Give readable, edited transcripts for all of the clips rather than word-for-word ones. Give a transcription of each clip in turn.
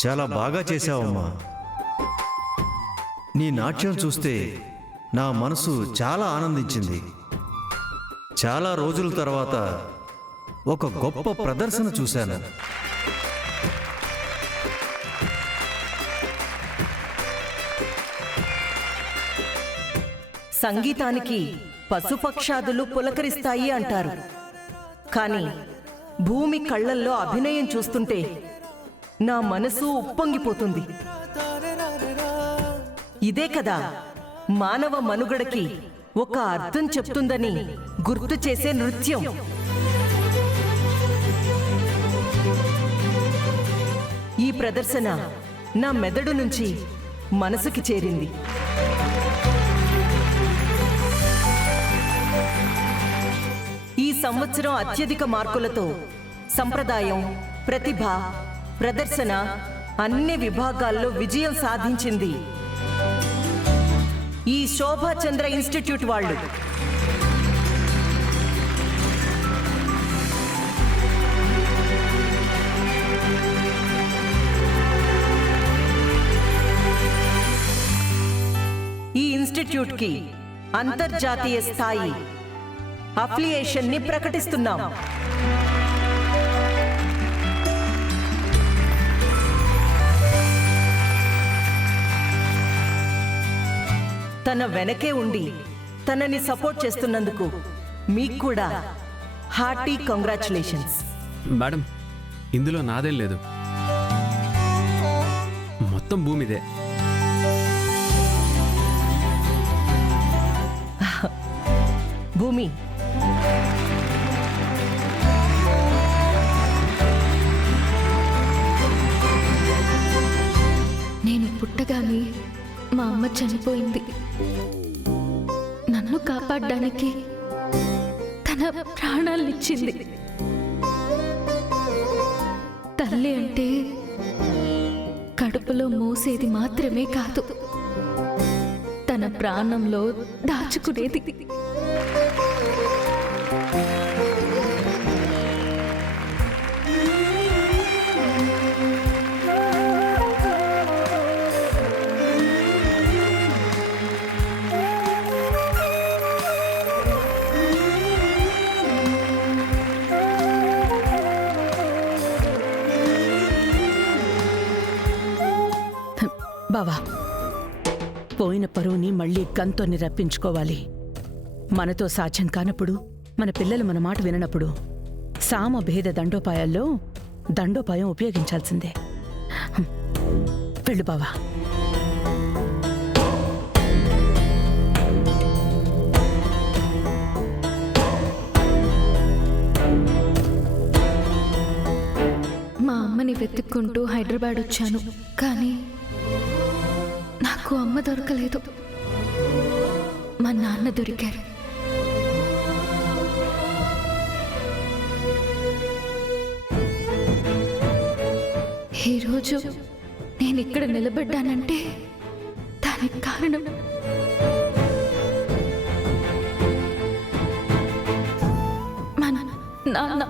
చాలా బాగా చేశావమ్మా. నీ నాట్యం చూస్తే నా మనసు చాలా ఆనందించింది. చాలా రోజుల తర్వాత ఒక గొప్ప ప్రదర్శన చూశాను. సంగీతానికి పశుపక్షాదులు పులకరిస్తాయి అంటారు. కానీ భూమి కళ్ళల్లో అభినయం చూస్తుంటే నా మనసు ఉప్పొంగిపోతుంది. ఇదే కదా మానవ మనుగడకి ఒక అర్థం చెప్తుందని గుర్తు చేసే నృత్యం. ఈ ప్రదర్శన నా మెదడు నుంచి మనసుకి చేరింది. ఈ సంవత్సరం అత్యధిక మార్కులతో సంప్రదాయం, ప్రతిభ, ప్రదర్శన అన్ని విభాగాల్లో విజయం సాధించింది ఈ శోభాచంద్ర ఇన్స్టిట్యూట్ వాళ్ళు. ఈ ఇన్స్టిట్యూట్కి అంతర్జాతీయ స్థాయి అఫిలియేషన్ ని ప్రకటిస్తున్నాం. తన వెనకే ఉండి తనని సపోర్ట్ చేస్తున్నందుకు మీకు కూడా హార్టీ కంగ్రాచులేషన్స్. మేడం, ఇందులో నాదేం లేదు, మొత్తం భూమిదే. భూమి, నేను పుట్టగానే మా అమ్మ చనిపోయింది. నన్ను కాపాడడానికి తన ప్రాణాలనిచ్చింది. తల్లి అంటే కడుపులో మోసేది మాత్రమే కాదు, తన ప్రాణంలో దాచుకునేది. బావా, పోయిన పరువుని మళ్ళీ గంతోని రప్పించుకోవాలి. మనతో సాధ్యం కానప్పుడు, మన పిల్లలు మన మాట విననప్పుడు సామభేద దండోపాయాల్లో దండోపాయం ఉపయోగించాల్సిందే. వెళ్ళు బావా. మా అమ్మని వెతుక్కుంటూ హైదరాబాద్ వచ్చాను, కానీ నాకు అమ్మ దొరకలేదు. మా నాన్న దొరికారు. ఈరోజు నేను ఇక్కడ నిలబడ్డానంటే దానికి కారణం మా నాన్న.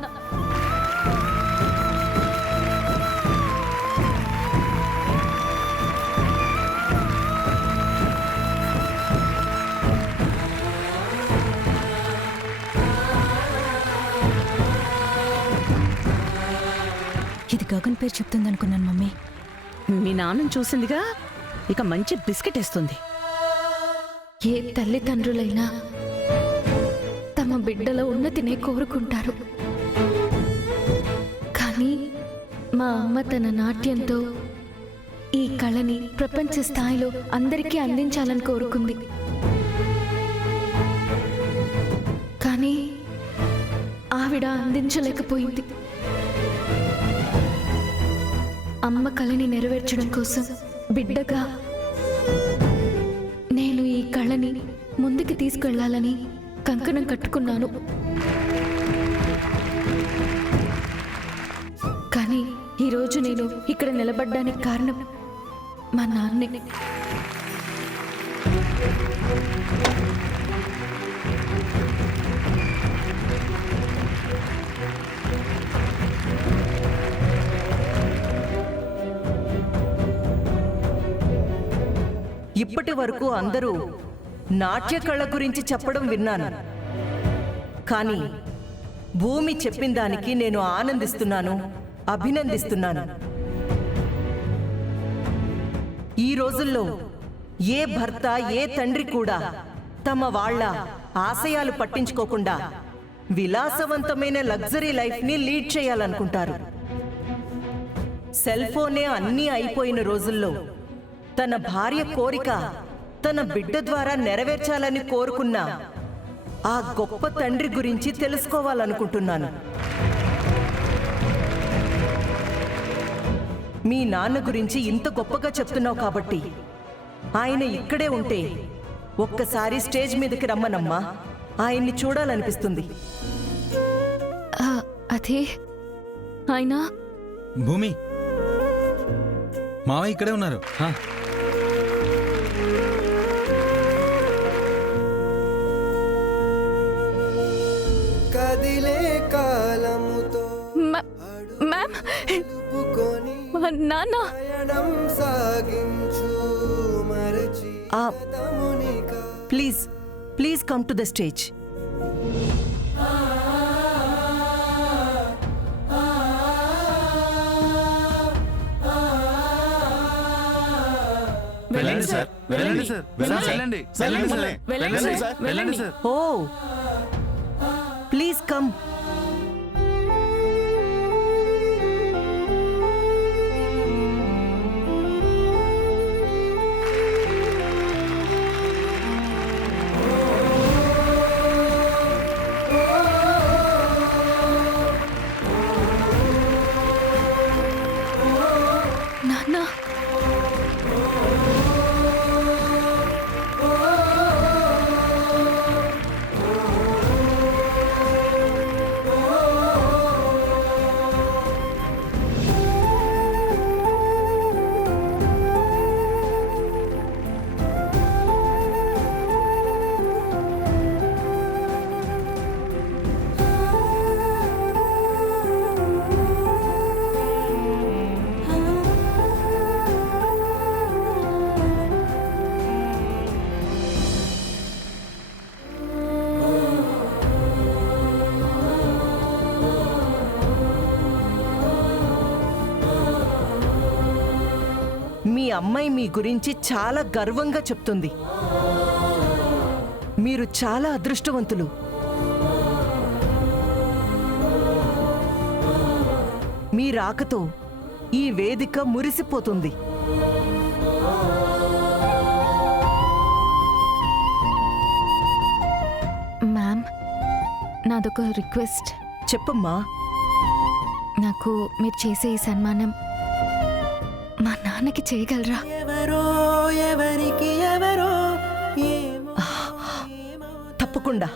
ఇది గగన్ పేరు చెప్తుందనుకున్నాను మమ్మీ. మీ నాన్నని చూసిందిగా, ఇక మంచి బిస్కెట్ ఇస్తుంది. ఏ తల్లిదండ్రులైనా తమ బిడ్డల ఉన్నతినే కోరుకుంటారు. కానీ మా అమ్మ తన నాట్యంతో ఈ కళని ప్రపంచ స్థాయిలో అందరికీ అందించాలని కోరుకుంది. కానీ ఆవిడ అందించలేకపోయింది. అమ్మ కళని నెరవేర్చడం కోసం బిడ్డగా నేను ఈ కళని ముందుకు తీసుకెళ్లాలని కంకణం కట్టుకున్నాను. కానీ ఈరోజు నేను ఇక్కడ నిలబడ్డానికి కారణం మా నాన్నే. ఇప్పటి వరకు అందరూ నాట్య కళ గురించి చెప్పడం విన్నాను, కానీ భూమి చెప్పిన దానికి నేను ఆనందిస్తున్నాను, అభినందిస్తున్నాను. ఈ రోజుల్లో ఏ భర్త ఏ తండ్రి కూడా తమ వాళ్ళ ఆశయాలు పట్టించుకోకుండా విలాసవంతమైన లగ్జరీ లైఫ్ని లీడ్ చేయాలనుకుంటారు. సెల్ ఫోనే అన్నీ అయిపోయిన రోజుల్లో తన భార్య కోరిక తన బిడ్డ ద్వారా నెరవేర్చాలని కోరుకున్న ఆ గొప్ప తండ్రి గురించి తెలుసుకోవాలనుకుంటున్నాను. మీ నాన్న గురించి ఇంత గొప్పగా చెప్తున్నావు కాబట్టి ఆయన ఇక్కడే ఉంటే ఒక్కసారి స్టేజ్ మీదకి రమ్మనమ్మా, ఆయన్ని చూడాలనిపిస్తుంది. అదే ఆయన భూమి, మావయ్య ఇక్కడే ఉన్నారు. కదిలే కాలముతో మ్యామ్, నాన్న పయనం సాగించు మరచి తమునిక please please come to the stage. వెళ్ళండి సార్, వెళ్ళండి సార్, వెళ్ళండి, వెళ్ళండి సార్. Oh please come. నాన్న, మీ అమ్మాయి మీ గురించి చాలా గర్వంగా చెప్తుంది. మీరు చాలా అదృష్టవంతులు. మీ రాకతో ఈ వేదిక మురిసిపోతుంది. మ్యామ్, నాదొక రిక్వెస్ట్. చెప్పమ్మా. నాకు మీరు చేసే ఈ సన్మానం మా నాన్నకి చేయగలరా? ఎవరో ఎవరికి ఎవరో తప్పకుండా.